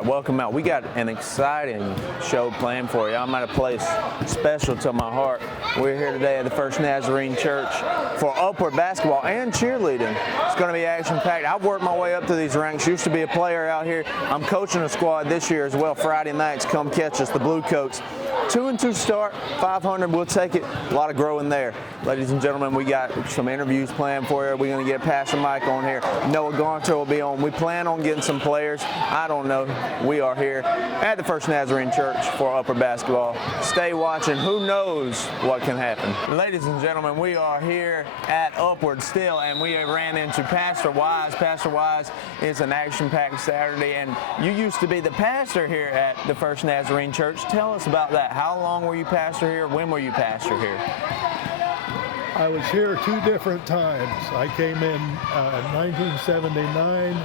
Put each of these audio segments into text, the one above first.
right, welcome out. We got an exciting show planned for you. I'm at a place special to my heart. We're here today at the First Nazarene Church for upward basketball and cheerleading. It's going to be action-packed. I've worked my way up to these ranks. Used to be a player out here. I'm coaching a squad this year as well. Friday nights, come catch us, the Blue Coats. 2-2 start, 500, we'll take it. A lot of growing there. Ladies and gentlemen, we got some interviews planned for you. We're going to get Pastor Mike on here. Noah Gaunter will be on. We plan on getting some players. I don't know. We are here at the First Nazarene Church for upper basketball. Stay watching. Who knows what can happen. Ladies and gentlemen, we are here at Upward still, and we ran into Pastor Wise. Pastor Wise is an action-packed Saturday, and you used to be the pastor here at the First Nazarene Church. Tell us about that. How long were you pastor here? When were you pastor here? I was here 2 different times. I came in 1979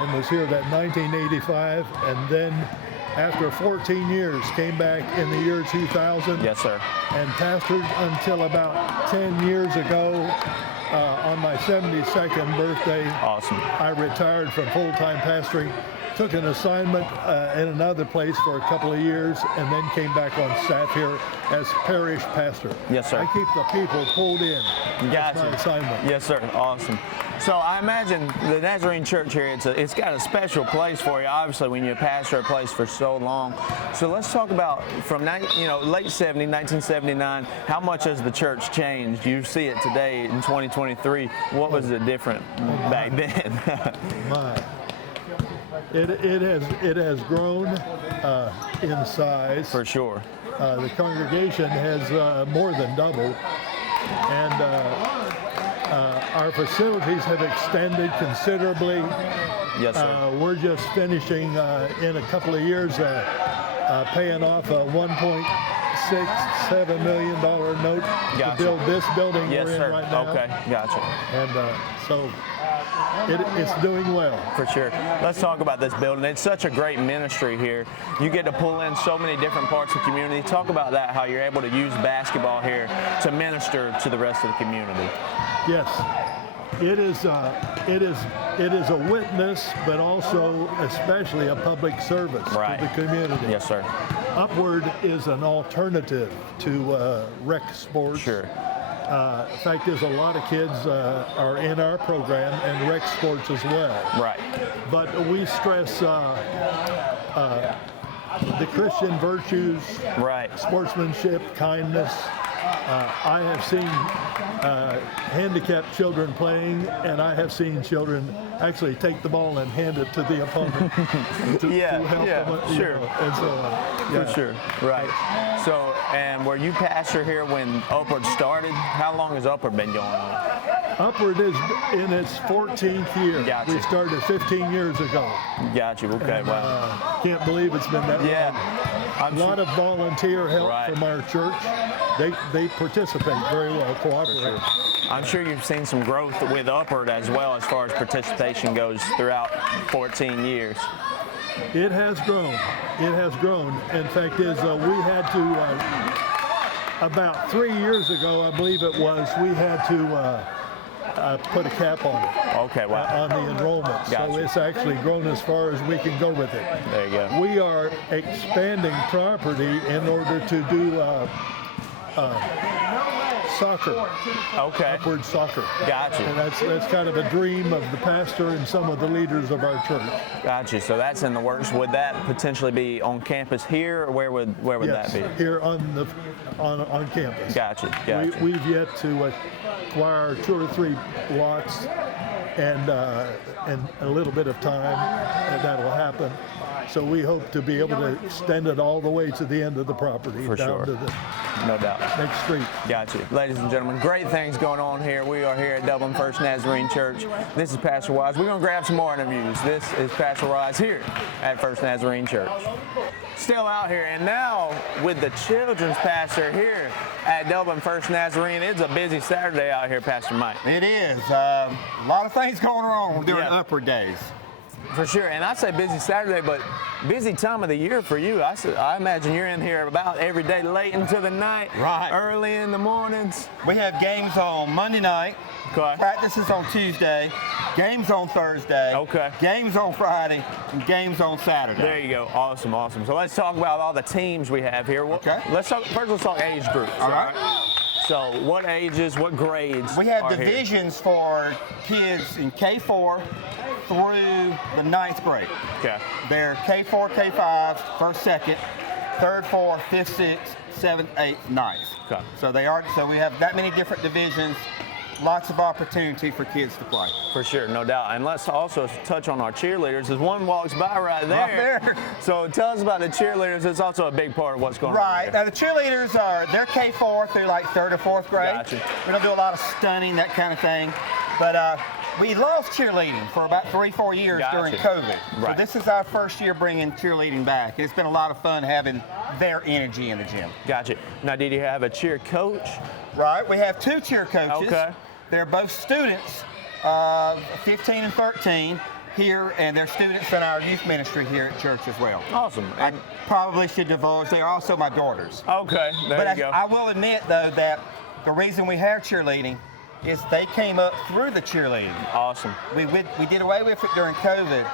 and was here that 1985, and then after 14 years came back in the year 2000. Yes, sir. And pastored until about 10 years ago. On my 72nd birthday, Awesome. I retired from full-time pastoring, took an assignment in another place for a couple of years, and then came back on staff here as parish pastor. Yes, sir. I keep the people pulled in. Gotcha. That's my assignment. Yes, sir. Awesome. So I imagine the Nazarene Church here, it's got a special place for you, obviously, when you pastor a place for so long. So let's talk about from late 1979, how much has the church changed? You see it today in 2023. What was it different back then? It has grown in size. For sure. The congregation has more than doubled, and our facilities have extended considerably. Yes, sir. We're just finishing in a couple of years paying off a $1.67 million note Gotcha. to build this building Yes, we're sir. in right now. Okay, gotcha. And so it's doing well. For sure. Let's talk about this building. It's such a great ministry here. You get to pull in so many different parts of the community. Talk about that, how you're able to use basketball here to minister to the rest of the community. Yes, it is a witness, but also especially a public service Right. to the community. Yes, sir. Upward is an alternative to rec sports. Sure. In fact, there's a lot of kids are in our program and rec sports as well. Right. But we stress the Christian virtues, Right. sportsmanship, kindness. I have seen handicapped children playing, and I have seen children actually take the ball and hand it to the opponent to help them. Sure. And so For sure. Right. So, and were you pastor here when Upward started? How long has Upward been going on? Upward is in its 14th year. Gotcha. We started 15 years ago. Got you. Okay. And, Wow. Can't believe it's been that long. Yeah. A lot of volunteer help Right. from our church. They participate very well, cooperate. I'm sure you've seen some growth with Upward as well as far as participation goes throughout 14 years. It has grown. It has grown. In fact, we had to, about 3 years ago, I believe it was, we had to put a cap on it. Okay, wow. On the enrollment. Gotcha. So it's actually grown as far as we can go with it. There you go. We are expanding property in order to do soccer. Okay. Upward soccer. Gotcha. And that's kind of a dream of the pastor and some of the leaders of our church. Gotcha. So that's in the works. Would that potentially be on campus here, or where would Yes, that be? here on campus. Gotcha. We've yet to acquire 2 or 3 lots, and a little bit of time that'll happen. So we hope to be able to extend it all the way to the end of the property, For down sure. to the No doubt. next street. Gotcha. Ladies and gentlemen, great things going on here. We are here at Dublin First Nazarene Church. This is Pastor Wise. We're going to grab some more interviews. This is Pastor Wise here at First Nazarene Church. Still out here, and now with the children's pastor here at Dublin First Nazarene. It's a busy Saturday out here, Pastor Mike. It is. A lot of things going on during Yeah. Upward days. For sure, and I say busy Saturday, but busy time of the year for you. I imagine you're in here about every day, late into the night, Right. early in the mornings. We have games on Monday night, Okay. practices on Tuesday, games on Thursday, Okay. games on Friday, and games on Saturday. There you go. Awesome, awesome. So let's talk about all the teams we have here. Okay. Let's talk age groups. All right. So what ages, what grades? We have are divisions for kids in K4 through the 9th grade. Here? Okay. They're K4, K5, 1st, 2nd, 3rd, 4th, 5th, 6th, 7th, 8th, 9th. Okay. So we have that many different divisions, lots of opportunity for kids to play. For sure, no doubt. And let's also touch on our cheerleaders, as one walks by right there. Right there. So tell us about the cheerleaders. It's also a big part of what's going on. Right. Here. Now the cheerleaders they're K4 through like 3rd or 4th grade. Gotcha. We don't do a lot of stunning, that kind of thing. But we lost cheerleading for about 3-4 years Gotcha. during COVID. So Right. this is our first year bringing cheerleading back. It's been a lot of fun having their energy in the gym. Gotcha. Now, did you have a cheer coach? Right. We have 2 cheer coaches. Okay. They're both students, 15 and 13 here, and they're students in our youth ministry here at church as well. Awesome. I And, probably should divulge, they're also my daughters. okay, there But you go. I will admit, though, that the reason we have cheerleading is they came up through the cheerleading. Awesome. We did away with it during COVID,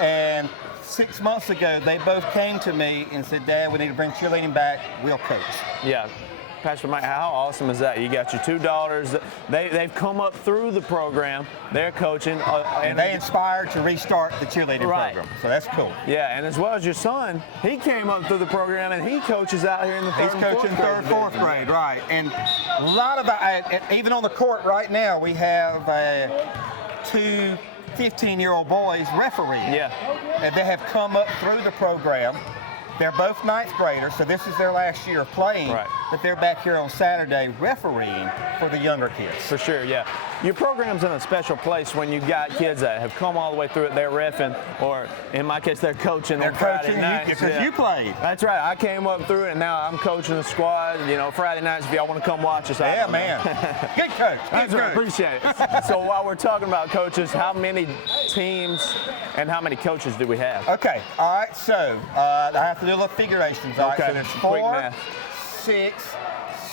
and 6 months ago, they both came to me and said, Dad, we need to bring cheerleading back. We'll coach. Yeah. Pastor Mike, how awesome is that? You got your 2 daughters. They've come up through the program. They're coaching. And they inspired to restart the cheerleading Right. program. So that's cool. Yeah, and as well as your son, he came up through the program and he coaches out here in the 3rd He's and 4th coaching grade 3rd, 4th division. grade, right. And a lot of, even on the court right now, we have 2 15-year-old boys refereeing. Yeah. And they have come up through the program. They're both 9th graders, so this is their last year of playing. Right. But they're back here on Saturday refereeing for the younger kids. For sure, yeah. Your program's in a special place when you got kids that have come all the way through it. They're reffing, or in my case, they're coaching. They're on Friday coaching nights. because you played. That's right. I came up through it, and now I'm coaching the squad. You know, Friday nights, if y'all want to come watch us. Yeah, out man. Good coach. That's Good right. coach. Appreciate it. So while we're talking about coaches, how many teams and how many coaches do we have? Okay, all right, so I have to do a little figurations. All right, Okay, so there's quick 4, math. 6,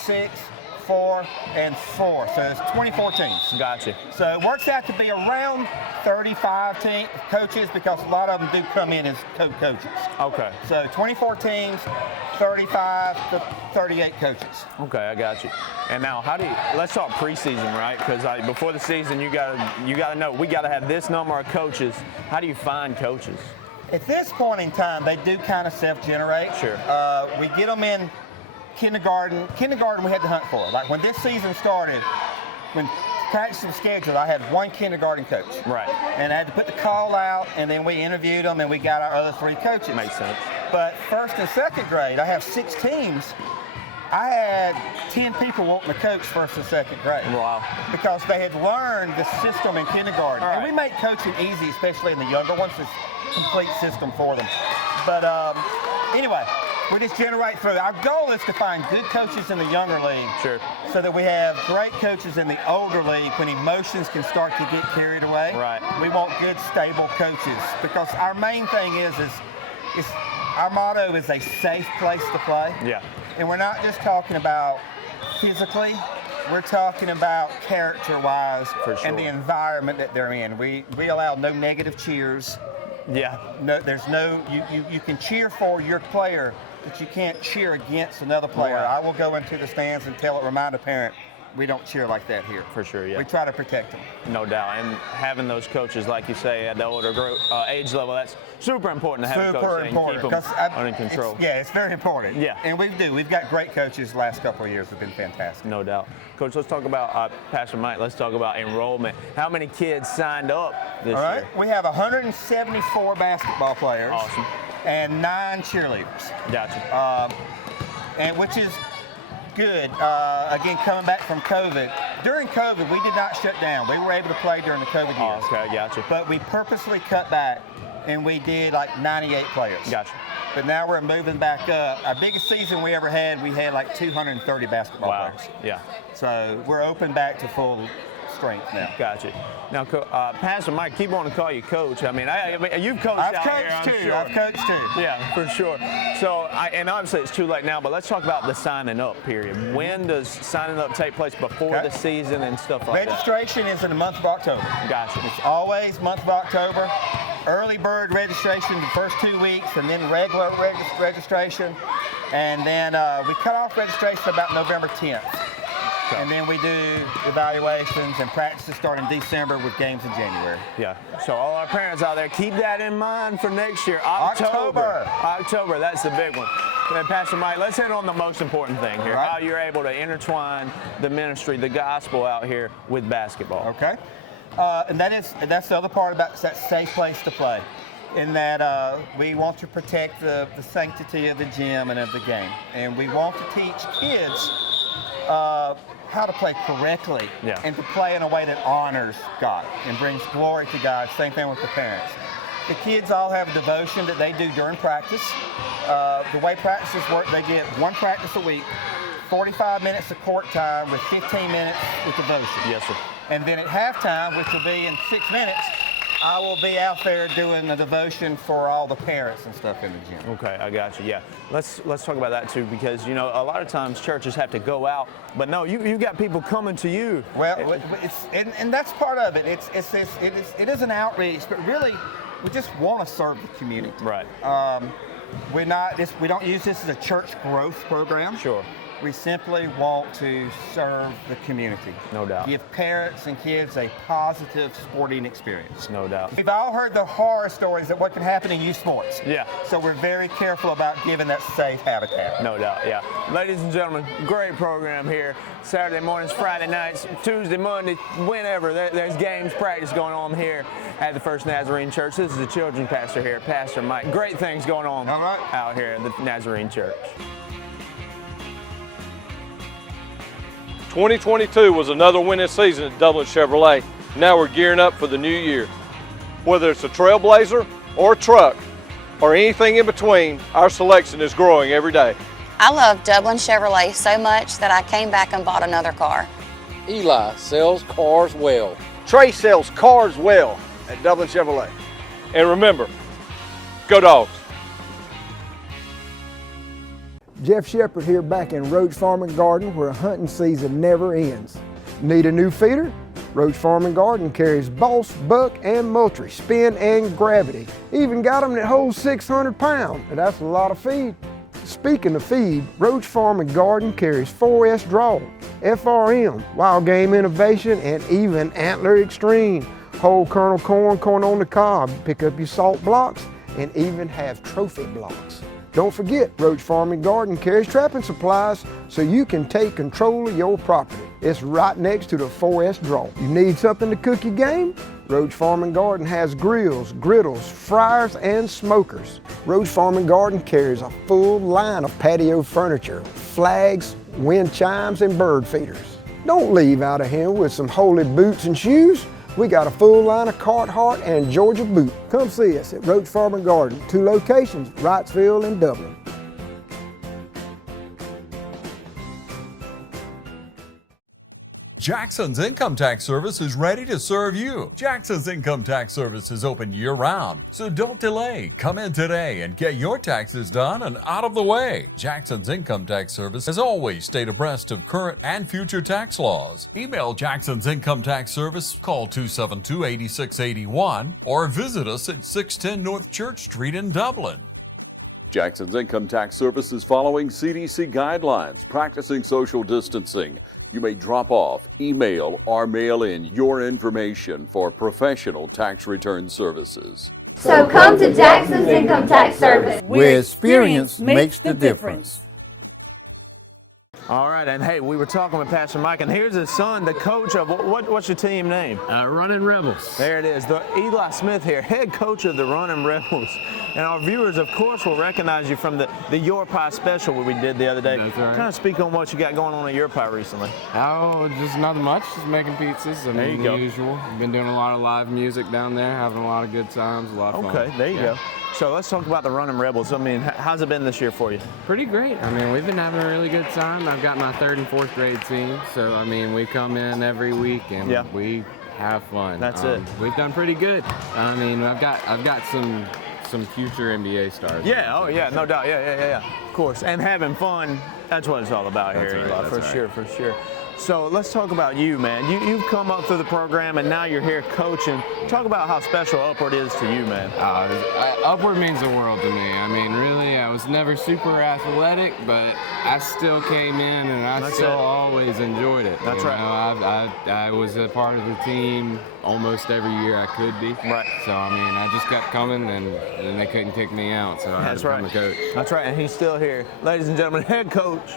6, 4, and 4. So there's 24 teams. Gotcha. So it works out to be around 35 coaches because a lot of them do come in as co-coaches. Okay. So 24 teams, 35 to 38 coaches. Okay, I got you. And now, let's talk preseason, right? Because before the season, you gotta know we gotta have this number of coaches. How do you find coaches? At this point in time, they do kind of self-generate. Sure. We get them in kindergarten. Kindergarten we had to hunt for. Like when this season started, when practice was scheduled, I had 1 kindergarten coach. Right. And I had to put the call out, and then we interviewed them, and we got our other 3 coaches. Makes sense. But 1st and 2nd grade, I have 6 teams. I had 10 people wanting to coach 1st and 2nd grade. Wow. Because they had learned the system in kindergarten. All And right. we make coaching easy, especially in the younger ones. It's a complete system for them. But anyway, we just generate through. Our goal is to find good coaches in the younger league. Sure. So that we have great coaches in the older league when emotions can start to get carried away. Right. We want good, stable coaches because our main thing is our motto is a safe place to play. Yeah. And we're not just talking about physically, we're talking about character-wise For sure. and the environment that they're in. We allow no negative cheers. Yeah. No, there's no, you can cheer for your player, but you can't cheer against another player. Right. I will go into the stands and remind a parent, we don't cheer like that here. For sure, yeah. We try to protect them. No doubt. And having those coaches, like you say, at the older age level, that's super important to have a Super coach important. and keep them under control. It's very important. Yeah. And we've got great coaches the last couple of years have been fantastic. No doubt. Coach, let's talk about, Pastor Mike, let's talk about enrollment. How many kids signed up this All right. year? We have 174 basketball players. Awesome. And 9 cheerleaders. Gotcha. And which is good. Again, coming back from COVID. During COVID, we did not shut down. We were able to play during the COVID years. Oh, okay, gotcha. But we purposely cut back, and we did like 98 players. Gotcha. But now we're moving back up. Our biggest season we ever had, we had like 230 basketball Wow. players. Yeah. So we're open back to full strength now. Gotcha. Now, Pastor Mike, keep wanting to call you coach. I mean, you've coached I've out coached here, I'm too. sure. I've coached too. Yeah, for sure. So, and obviously it's too late now, but let's talk about the signing up period. When does signing up take place before the season and stuff like Registration is in the month of October. Gotcha. It's always month of October. Early bird registration the first 2 weeks, and then regular registration. And then we cut off registration about November 10th. Okay. And then we do evaluations and practices starting in December with games in January. Yeah. So all our parents out there, keep that in mind for next year. October, that's the big one. And Pastor Mike, let's hit on the most important thing here, how you're able to intertwine the ministry, the gospel out here with basketball. Okay. And that's the other part about that safe place to play, in that we want to protect the sanctity of the gym and of the game. And we want to teach kids how to play correctly and to play in a way that honors God and brings glory to God. Same thing with the parents. The kids all have a devotion that they do during practice. The way practices work, they get one practice a week, 45 minutes of court time with 15 minutes with devotion. Yes, sir. And then at halftime, which will be in 6 minutes, I will be out there doing the devotion for all the parents and stuff in the gym. Okay, I got you. Yeah, let's talk about that too, because a lot of times churches have to go out, but no, you've got people coming to you. Well, and that's part of it. It is an outreach, but really, we just want to serve the community. Right. We don't use this as a church growth program. Sure. We simply want to serve the community. No doubt. Give parents and kids a positive sporting experience. No doubt. We've all heard the horror stories of what can happen in youth sports. Yeah. So we're very careful about giving that safe habitat. No doubt, yeah. Ladies and gentlemen, great program here. Saturday mornings, Friday nights, Tuesday, Monday, whenever. There's games, practice going on here at the First Nazarene Church. This is the children's pastor here, Pastor Mike. Great things going on out here at the Nazarene Church. 2022 was another winning season at Dublin Chevrolet. Now we're gearing up for the new year. Whether it's a Trailblazer or a truck or anything in between, our selection is growing every day. I love Dublin Chevrolet so much that I came back and bought another car. Eli sells cars well. Trey sells cars well at Dublin Chevrolet. And remember, go Dogs. Jeff Shepard here back in Roach Farm and Garden, where hunting season never ends. Need a new feeder? Roach Farm and Garden carries Boss, Buck, and Moultrie, Spin, and Gravity. Even got them that hold 600 pounds, and that's a lot of feed. Speaking of feed, Roach Farm and Garden carries 4S Draw, FRM, Wild Game Innovation, and even Antler Extreme. Whole kernel corn on the cob, pick up your salt blocks, and even have trophy blocks. Don't forget, Roach Farm and Garden carries trapping supplies so you can take control of your property. It's right next to the 4S Draw. You need something to cook your game? Roach Farm and Garden has grills, griddles, fryers, and smokers. Roach Farm and Garden carries a full line of patio furniture, flags, wind chimes, and bird feeders. Don't leave out of here with some holy boots and shoes. We got a full line of Carhartt and Georgia boot. Come see us at Roach Farm and Garden, 2 locations, Wrightsville and Dublin. Jackson's Income Tax Service is ready to serve you. Jackson's Income Tax Service is open year-round, so don't delay. Come in today and get your taxes done and out of the way. Jackson's Income Tax Service has always stayed abreast of current and future tax laws. Email Jackson's Income Tax Service, call 272-8681, or visit us at 610 North Church Street in Dublin. Jackson's Income Tax Service is following CDC guidelines, practicing social distancing. You may drop off, email, or mail in your information for professional tax return services. So come to Jackson's Income Tax Service, where experience makes the difference. All right, and hey, we were talking with Pastor Mike, and here's his son, the coach of, what's your team name? Running Rebels. There it is, the Eli Smith here, head coach of the Running Rebels. And our viewers, of course, will recognize you from the Your Pie special we did the other day. That's right. Kind of speak on what you got going on at Your Pie recently. Oh, just nothing much, just making pizzas. There you go. Usual. Been doing a lot of live music down there, having a lot of good times, a lot of fun. Okay, there you go. So let's talk about the Running Rebels. I mean, how's it been this year for you? Pretty great. I mean, we've been having a really good time. I've got my 3rd and 4th grade team, so I mean, we come in every week and we have fun. That's it. We've done pretty good. I mean, I've got some future NBA stars. Yeah. Oh yeah. No doubt. Yeah. Of course. And having fun. That's what it's all about here, Eli. For sure. So let's talk about you, man. You've come up through the program, and now you're here coaching. Talk about how special Upward is to you, man. Upward means the world to me. I mean, really, I was never super athletic, but I still came in, and I still always enjoyed it. That's right. I was a part of the team almost every year I could be. Right. So, I mean, I just kept coming, and they couldn't kick me out, so I had to become a coach. That's right, and he's still here. Ladies and gentlemen, head coach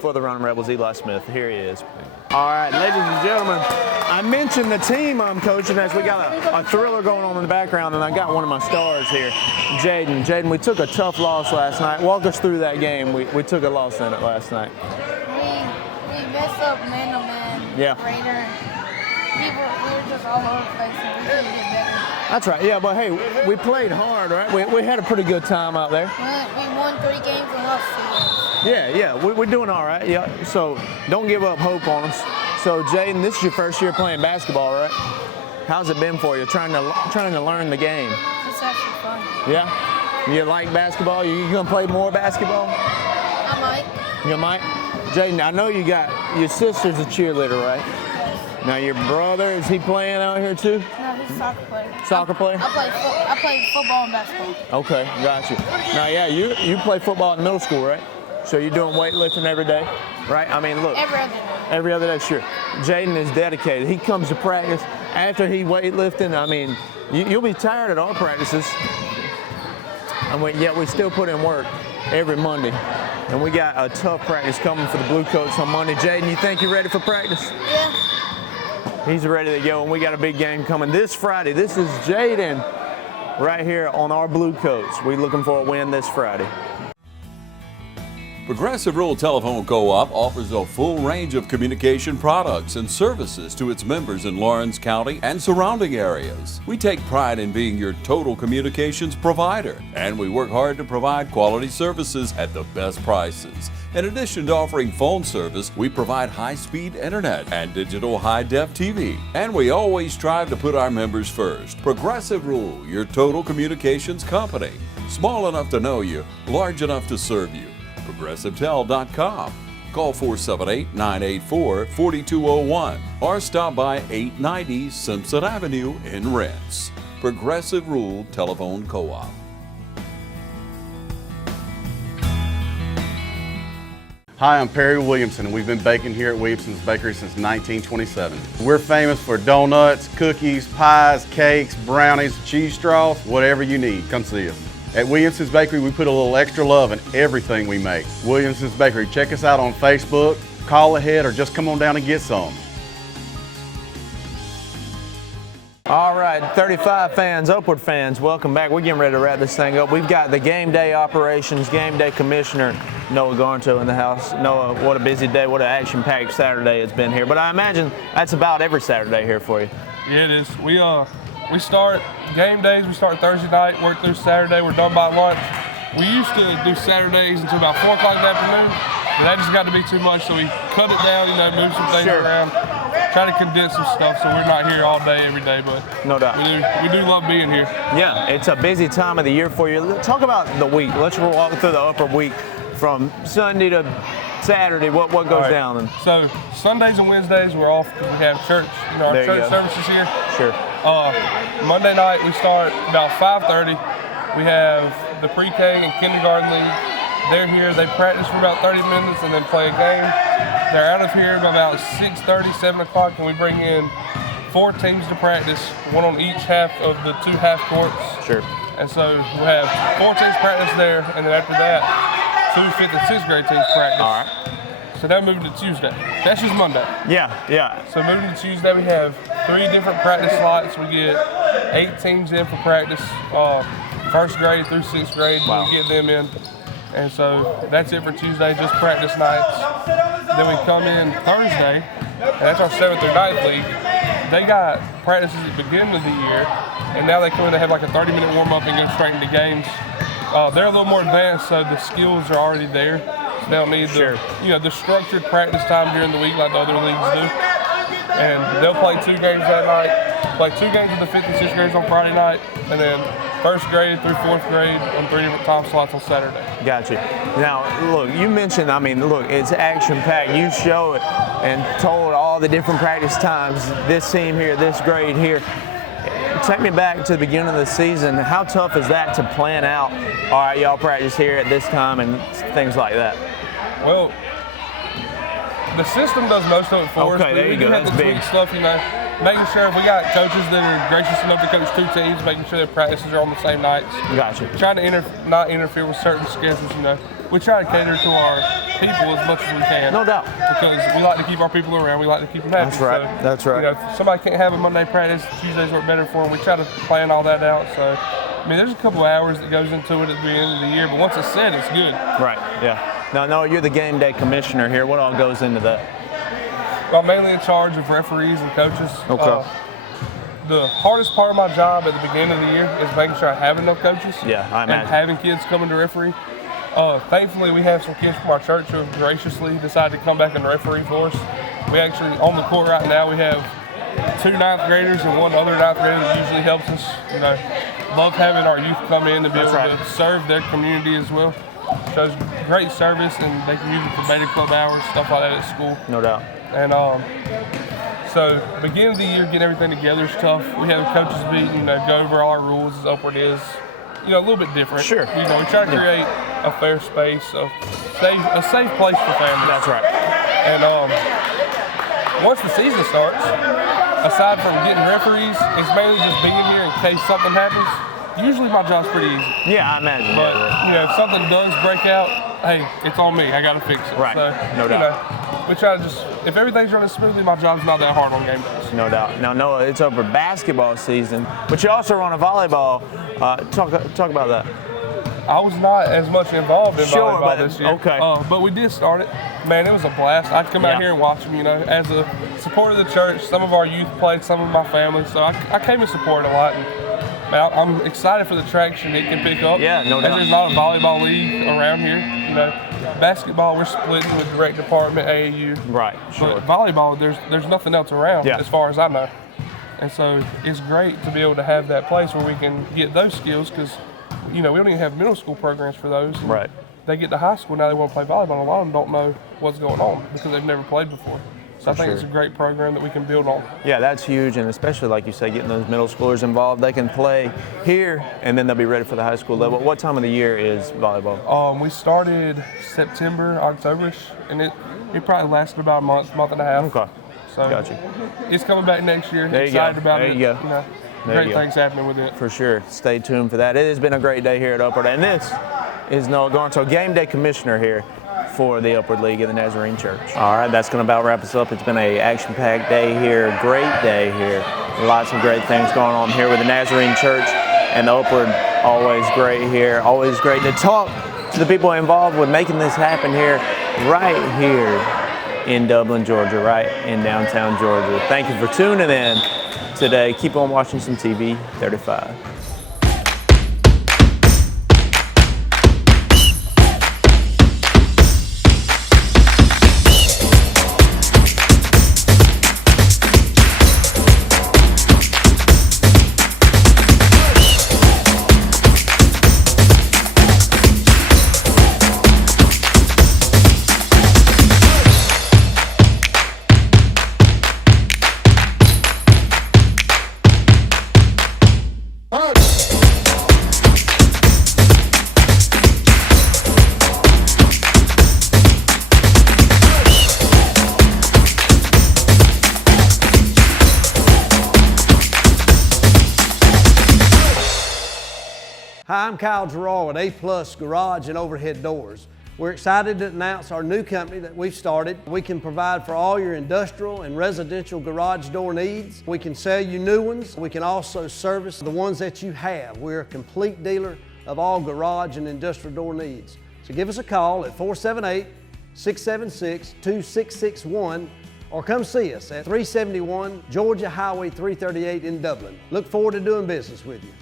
for the Running Rebels, Eli Smith. Here he is. All right, ladies and gentlemen, I mentioned the team I'm coaching as we got a thriller going on in the background, and I got one of my stars here, Jaden. Jaden, we took a tough loss last night. Walk us through that game. We took a loss in it last night. We messed up man-to-man. Yeah. Raider. We were just all over the place, and we couldn't get better. That's right, yeah, but hey, we played hard, right? We had a pretty good time out there. We won 3 games and lost 2 games. Yeah, we're doing all right, yeah. So don't give up hope on us. So Jaden, this is your first year playing basketball, right? How's it been for you, trying to learn the game? It's actually fun. Yeah? You like basketball? You gonna play more basketball? I might. You might? Jaden, I know you got, your sister's a cheerleader, right? Yes. Now your brother, is he playing out here too? No, he's a soccer player. Soccer player? I play football and basketball. Okay, got you. Now, yeah, you play football in middle school, right? So you're doing weightlifting every day, right? I mean, look. Every other day. Every other day, sure. Jaden is dedicated. He comes to practice after he weightlifting. I mean, you'll be tired at our practices, and yet we still put in work every Monday. And we got a tough practice coming for the Blue Coats on Monday. Jaden, you think you're ready for practice? Yeah. He's ready to go, and we got a big game coming this Friday. This is Jaden right here on our Blue Coats. We're looking for a win this Friday. Progressive Rural Telephone Co-op offers a full range of communication products and services to its members in Lawrence County and surrounding areas. We take pride in being your total communications provider, and we work hard to provide quality services at the best prices. In addition to offering phone service, we provide high-speed internet and digital high-def TV. And we always strive to put our members first. Progressive Rural, your total communications company. Small enough to know you, large enough to serve you. ProgressiveTel.com. Call 478-984-4201 or stop by 890 Simpson Avenue in Renton. Progressive Rural Telephone Co-op. Hi, I'm Perry Williamson, and we've been baking here at Williamson's Bakery since 1927. We're famous for donuts, cookies, pies, cakes, brownies, cheese straws, whatever you need. Come see us. At Williamson's Bakery, we put a little extra love in everything we make. Williamson's Bakery, check us out on Facebook, call ahead, or just come on down and get some. All right, 35 fans, Upward fans, welcome back. We're getting ready to wrap this thing up. We've got the game day operations, game day commissioner, Noah Garnto, in the house. Noah, what a busy day, what an action-packed Saturday it's been here. But I imagine that's about every Saturday here for you. Yeah, it is. We start game days, we start Thursday night, work through Saturday, we're done by lunch. We used to do Saturdays until about 4 o'clock in the afternoon, but that just got to be too much, so we cut it down, move some things around, try to condense some stuff so we're not here all day, every day, but no doubt. We do love being here. Yeah, it's a busy time of the year for you. Talk about the week. Let's walk through the Upward week from Sunday to Saturday. What goes down? And so Sundays and Wednesdays we're off because we have church, our church services here. Sure. Monday night we start about 5:30. We have the pre-K and kindergarten league. They're here. They practice for about 30 minutes and then play a game. They're out of here by about 6:30, 7 o'clock, and we bring in 4 teams to practice, one on each half of the 2 half courts. Sure. And so we have 4 teams practice there, and then after that, 2 5th and 6th grade teams practice. All right. So now moving to Tuesday. That's just Monday. Yeah. So moving to Tuesday, we have 3 different practice slots. We get 8 teams in for practice, 1st grade through 6th grade. Wow. We get them in. And so that's it for Tuesday, just practice nights. Then we come in Thursday, and that's our 7th through 9th league. they got practices at the beginning of the year, and now they come in, they have like a 30-minute warm-up and go straight into games. They're a little more advanced, so the skills are already there. So they don't need the structured practice time during the week like the other leagues do. And they'll play 2 games that night, play 2 games with the 5th and 6th graders on Friday night, and then 1st grade through 4th grade on 3 different time slots on Saturday. Gotcha. Now, look, you mentioned, look, it's action-packed. You show it and told all the different practice times, this team here, this grade here. Take me back to the beginning of the season. How tough is that to plan out, all right, y'all practice here at this time and things like that? Well, the system does most of it for us. Okay, there you go. That's big stuff, making sure we got coaches that are gracious enough to coach 2 teams, making sure their practices are on the same nights. Gotcha. Trying to not interfere with certain schedules, We try to cater to our people as much as we can. No doubt. Because we like to keep our people around. We like to keep them happy. That's right. So, that's right. If somebody can't have a Monday practice, Tuesdays work better for them. We try to plan all that out. So, there's a couple of hours that goes into it at the end of the year, but once it's set, it's good. Right, yeah. Now, Noah, you're the game day commissioner here. What all goes into that? Well, I'm mainly in charge of referees and coaches. Okay. The hardest part of my job at the beginning of the year is making sure I have enough coaches. Yeah, I imagine. And having kids coming to referee. Thankfully, we have some kids from our church who have graciously decided to come back and referee for us. We actually, on the court right now, we have 2 9th graders and 1 other 9th grader that usually helps us. Love having our youth come in and be able to serve their community as well. Shows great service, and they can use it for beta club hours, stuff like that at school. No doubt. And so beginning of the year, getting everything together is tough. We have a coaches meeting, go over all our rules as Upward is. A little bit different. Sure. We try to create a fair space, a safe place for families. That's right. And once the season starts, aside from getting referees, it's mainly just being here in case something happens. Usually my job's pretty easy. Yeah, I imagine. But if something does break out, hey, it's on me. I got to fix it. Right. So, no doubt. We try to if everything's running smoothly, my job's not that hard on game days. No doubt. Now, Noah, it's over basketball season, but you also run a volleyball. Talk about that. I was not as much involved in volleyball but, this year. Okay. But we did start it. Man, it was a blast. I'd come out here and watch them, As a supporter of the church, some of our youth played, some of my family. So I came and supported a lot. And, man, I'm excited for the traction it can pick up. Yeah, no doubt. There's not a volleyball league around here. Basketball, we're splitting with the rec department, AAU. Right, sure. But volleyball, there's nothing else around as far as I know. And so it's great to be able to have that place where we can get those skills because, we don't even have middle school programs for those. Right. They get to high school, now they want to play volleyball. A lot of them don't know what's going on because they've never played before. So I think it's a great program that we can build on. Yeah, that's huge, and especially, like you say, getting those middle schoolers involved. They can play here, and then they'll be ready for the high school level. What time of the year is volleyball? We started September, October-ish, and it probably lasted about a month and a half. Okay. So gotcha. It's coming back next year. There you Excited go. about there it. You go. Great things happening with it. For sure. Stay tuned for that. It has been a great day here at Upward, and this is Noah Garnso, game day commissioner here for the Upward League of the Nazarene Church. All right, that's going to about wrap us up. It's been an action-packed day here, great day here. Lots of great things going on here with the Nazarene Church and the Upward. Always great here. Always great to talk to the people involved with making this happen here, right here in Dublin, Georgia, right in downtown Georgia. Thank you for tuning in today. Keep on watching some TV 35. Hi, I'm Kyle Gerard with A+ Garage and Overhead Doors. We're excited to announce our new company that we've started. We can provide for all your industrial and residential garage door needs. We can sell you new ones. We can also service the ones that you have. We're a complete dealer of all garage and industrial door needs. So give us a call at 478-676-2661 or come see us at 371 Georgia Highway 338 in Dublin. Look forward to doing business with you.